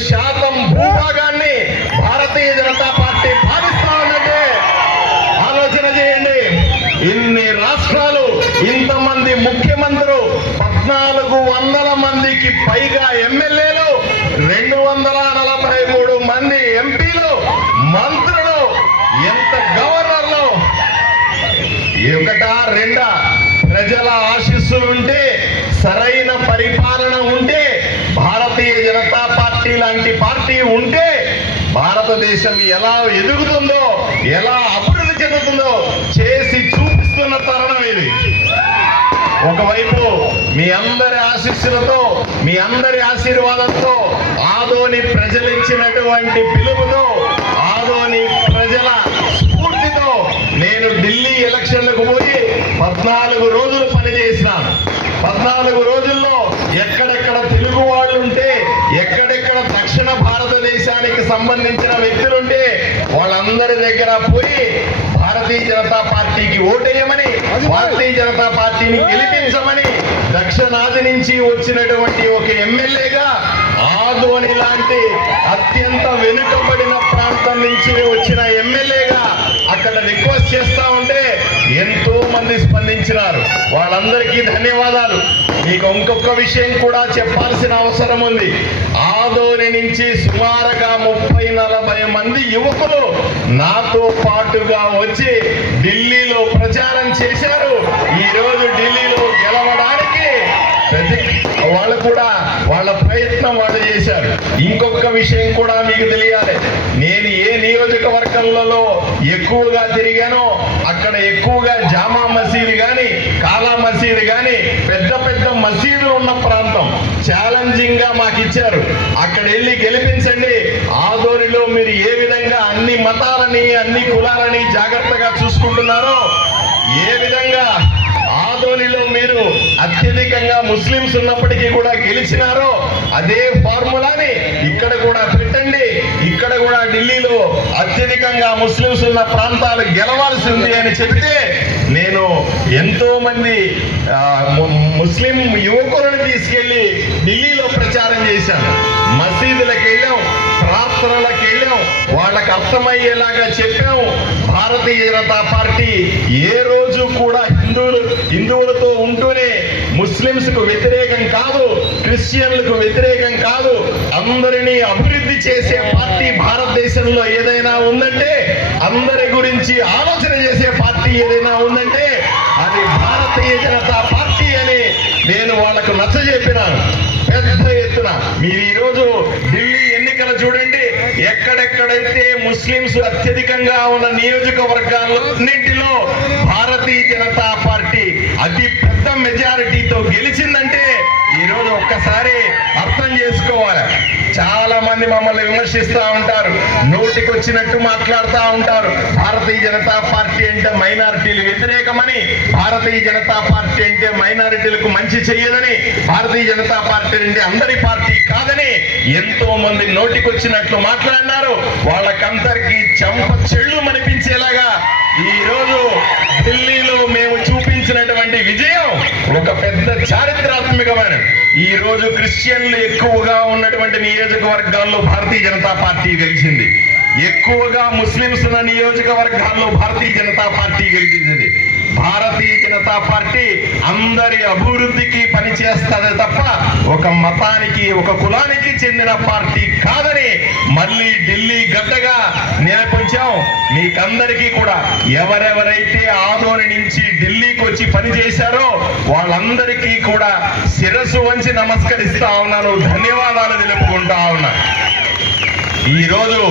శాతం భూభాగాన్ని భారతీయ జనతా పార్టీ భావిస్తా ఉందంటే ఆలోచన చేయండి. ఇన్ని రాష్ట్రాలు, ఇంతమంది ముఖ్యమంత్రులు, 1400 మందికి పైగా ఎమ్మెల్యేలు, 243 మంది ఎంపీలు, మంత్రులు, ఎంత గవర్నర్లు, ఒకటా రెండా ప్రజల ఆశీస్సులు ఉంటే, సరైన పరిపాలన ఉంటే, భారతీయ జనతా పార్టీ లాంటి పార్టీ ఉంటే భారతదేశం ఎలా ఎదుగుతుందో, ఎలా అభివృద్ధి చెందుతుందో చేసి చూపిస్తున్న తరుణం ఇది. ఒకవైపు మీ అందరి ఆశీస్సులతో, మీ అందరి ఆశీర్వాదంతో, ఆదోని ప్రజలు ఇచ్చినటువంటి పిలుపుతో, ఆదోని ప్రజల స్ఫూర్తితో నేను ఢిల్లీ ఎలక్షన్లకు పోయి 14 రోజులు పనిచేసినాను. 14 రోజుల్లో ఎక్కడెక్కడ తెలుగు వాళ్ళు ఉంటే, ఎక్కడెక్కడ దక్షిణ భారతదేశానికి సంబంధించిన వ్యక్తులుంటే వాళ్ళందరి దగ్గర పోయి భారతీయ జనతా పార్టీకి ఓటేయమని, భారతీయ జనతా పార్టీని గెలిపించమని, దక్షిణాది నుంచి వచ్చినటువంటి ఒక ఎమ్మెల్యేగా ఆదోని లాంటి అత్యంత వెనుకబడిన ప్రాంతం నుంచి వచ్చిన ఎమ్మెల్యేగా అక్కడ రిక్వెస్ట్ చేస్తా ఉంటే ఎంతో మంది స్పందించినారు. వాళ్ళందరికీ ధన్యవాదాలు. మీకు ఇంకొక విషయం కూడా చెప్పాల్సిన అవసరం ఉంది. ఆదోని నుంచి సుమారుగా 30-40 మంది యువకులు నాతో పాటుగా వచ్చి ఢిల్లీలో ప్రచారం చేశారు. ఈ రోజు ఢిల్లీలో గెలవడానికి వాళ్ళు కూడా వాళ్ళ ప్రయత్నం వాళ్ళు చేశారు. ఇంకొక విషయం కూడా మీకు తెలియాలి. నేను ఏ నియోజకవర్గంలో ఎక్కువగా తిరిగానో అక్కడ ఎక్కువగా జామా మసీదు కానీ, కాలా మసీదు కానీ, పెద్ద పెద్ద మసీదులు ఉన్న ప్రాంతం ఛాలెంజింగ్ గా మాకు ఇచ్చారు. అక్కడ వెళ్ళి గెలిపించండి, ఆదోనిలో మీరు ఏ విధంగా అన్ని మతాలని, అన్ని కులాలని జాగ్రత్తగా చూసుకుంటున్నారో, ఏ విధంగా ఆదోనిలో మీరు అత్యధికంగా ముస్లింస్ ఉన్నప్పటికీ కూడా గెలిచినారో అదే ఫార్ములాని ఇక్కడ కూడా పెట్టండి. ఇక్కడ కూడా ఢిల్లీలో అత్యధికంగా ముస్లింస్ ఉన్న ప్రాంతాలు గెలవాల్సింది అని చెబితే నేను ఎంతో మంది ముస్లిం యువకులను తీసుకెళ్లి ఢిల్లీలో ప్రచారం చేశాను. మసీదులకు వెళ్ళాం, ప్రార్థనలకు వెళ్ళాం, వాళ్ళకు అర్థమయ్యేలాగా చెప్పాము. భారతీయ జనతా పార్టీ ఏ రోజు కూడా హిందువులతో ఉంటూనే ముస్లింస్ కు వ్యతిరేకం కాదు, క్రిస్టియన్లకు వ్యతిరేకం కాదు, అందరినీ అభివృద్ధి చేసే పార్టీ భారతదేశంలో ఏదైనా ఉందంటే, అందరి గురించి ఆలోచన చేసే పార్టీ ఏదైనా ఉందంటే అది భారతీయ జనతా పార్టీ అని నేను వాళ్ళకు నచ్చజెప్పినాను. పెద్ద ఎత్తున మీరు ఈరోజు ఢిల్లీ ఎన్నికలు చూడండి, ఎక్కడెక్కడైతే ముస్లింస్ అత్యధికంగా ఉన్న నియోజకవర్గాలన్నింటిలో భారతీయ జనతా పార్టీ అతి పెద్ద మెజారిటీతో గెలిచిందంటే ఈరోజు ఒక్కసారి అర్థం చేసుకోవాలి. చాలా మంది మమ్మల్ని విమర్శిస్తూ ఉంటారు, నోటికి వచ్చినట్టు మాట్లాడుతూ ఉంటారు. భారతీయ జనతా పార్టీ అంటే మైనారిటీలు వ్యతిరేకమని, భారతీయ జనతా పార్టీ అంటే మైనారిటీలకు మంచి చెయ్యదని, భారతీయ జనతా పార్టీ అంటే అందరి పార్టీ కాదని ఎంతో మంది నోటికి వచ్చినట్లు మాట్లాడినారు. వాళ్ళకందరికీ చెంప చెళ్ళు అనిపించేలాగా ఈ రోజు ఢిల్లీలో మేము చూపించినటువంటి విజయం ఒక పెద్ద చారిత్రాత్మకమైన. ఈ రోజు క్రిస్టియన్లు ఎక్కువగా ఉన్నటువంటి నియోజకవర్గాల్లో భారతీయ జనతా పార్టీ గెలిచింది. ఎక్కువగా ముస్లింస్ ఉన్న నియోజకవర్గాల్లో భారతీయ జనతా పార్టీ గెలిచింది. భారతీయ జనతా పార్టీ అందరి అభివృద్ధికి పనిచేస్తుంది తప్ప ఒక మతానికి, ఒక కులానికి చెందిన పార్టీ కాదని మళ్ళీ ఢిల్లీ గడ్డగా నిరూపించాం. మీకందరికీ కూడా ఎవరెవరైతే ఆదోని నుంచి ఢిల్లీకి వచ్చి పనిచేశారో వాళ్ళందరికీ కూడా శిరస్సు వంచి నమస్కరిస్తా ఉన్నాను, ధన్యవాదాలు తెలుపుకుంటా ఉన్నా. ఈరోజు